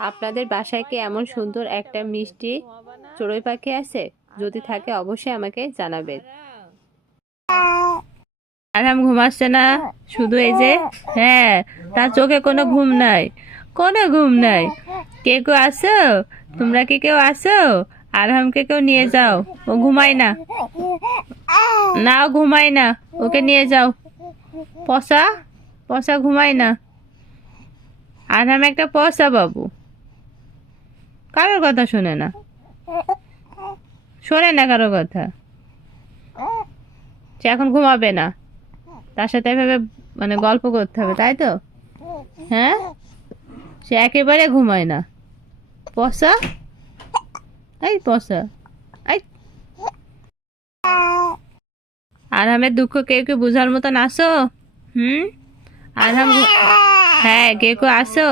আপনাদের বাসায় কি এমন সুন্দর একটা মিষ্টি চড়ুই পাখি আছে? যদি থাকে অবশ্যই আমাকে জানাবেন। আরাম ঘুমাচ্ছে না, শুধু এই যে, হ্যাঁ, তার চোখে কোনো ঘুম নাই, কোনো ঘুম নাই। কে কেউ আসো? তোমরা কি কেউ আসো? আরহামকে কেউ নিয়ে যাও, ও ঘুমায় না। না, ও ঘুমায় না, ওকে নিয়ে যাও। পচা, পচা ঘুমায় না। আরহাম একটা পচা বাবু, কারোর কথা শোনে না, শোনে না কারোর কথা। সে এখন ঘুমাবে না, তার সাথে এভাবে মানে গল্প করতে হবে, তাই তো? হ্যাঁ, সে একেবারে ঘুমায় না। পচা, এই পচা, এই। আরহামের দুঃখ কেউ কেউ বোঝার মতন আসো? হুম, আরহাম হ্যাঁ, কেউ কেউ আসো?